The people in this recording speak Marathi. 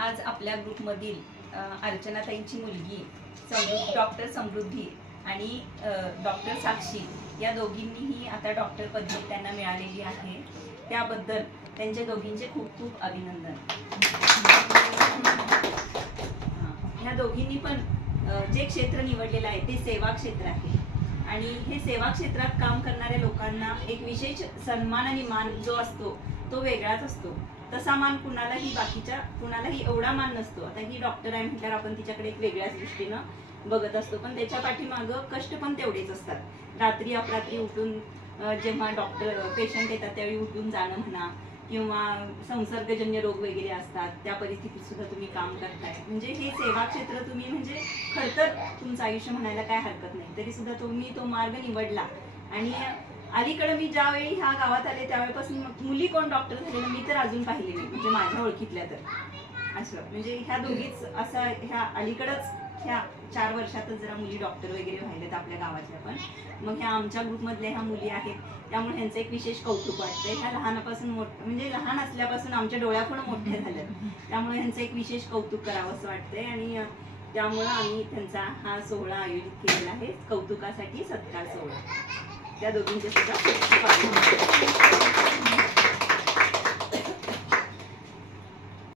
आज आपल्या ग्रुपमधील अर्चनाताईंची मुलगी डॉक्टर समृद्धी आणि डॉक्टर साक्षी या दोघींनीही आता डॉक्टर पदवी त्यांना मिळालेली आहे। त्याबद्दल त्यांच्या दोघींचे खूप खूप अभिनंदन। ह्या दोघींनी पण जे क्षेत्र निवडलेलं आहे ते सेवा क्षेत्र आहे आणि हे सेवा क्षेत्रात काम करणाऱ्या लोकांना एक विशेष सन्मान आणि मान जो असतो तो वेगळाच असतो। तसा मान कुणालाही एवढा मान नसतो। आता ही डॉक्टर आहे म्हटल्यावर आपण तिच्याकडे एक वेगळ्याच दृष्टीनं बघत असतो, पण त्याच्या पाठीमागं कष्ट पण तेवढेच असतात। रात्री अपरात्री उठून जेव्हा डॉक्टर पेशंट येतात त्यावेळी उठून जाणं म्हणा किंवा संसर्गजन्य रोग वगैरे असतात त्या परिस्थितीत सुद्धा तुम्ही काम करताय, म्हणजे हे सेवा क्षेत्र तुम्ही म्हणजे खरतर तुमचं आयुष्य म्हणायला काय हरकत नाही, तरी सुद्धा तुम्ही तो मार्ग निवडला। आणि अलीकडे मी ज्यावेळी ह्या गावात आले त्यावेळेपासून मुली कोण डॉक्टर झालेलं मी तर अजून पाहिले नाही, म्हणजे माझ्या ओळखीतल्या तर असं म्हणजे ह्या दोघीच असं ह्या अलीकडच ह्या 4 वर्षातच जरा मुली डॉक्टर वगैरे व्हायलेत आपल्या गावातल्या पण। मग ह्या आमच्या ग्रुपमधल्या ह्या मुली आहेत त्यामुळे ह्यांचं एक विशेष कौतुक वाटतंय। ह्या लहानापासून म्हणजे लहान असल्यापासून आमच्या डोळ्यापुढे मोठ्या झाल्यात, त्यामुळे ह्यांचं एक विशेष कौतुक करावं असं वाटतंय आणि त्यामुळे आम्ही त्यांचा हा सोहळा आयोजित केलेला आहे, कौतुकासाठी सत्कार सोहळा। त्या दोघींचे सुद्धा खूप खूप आभार।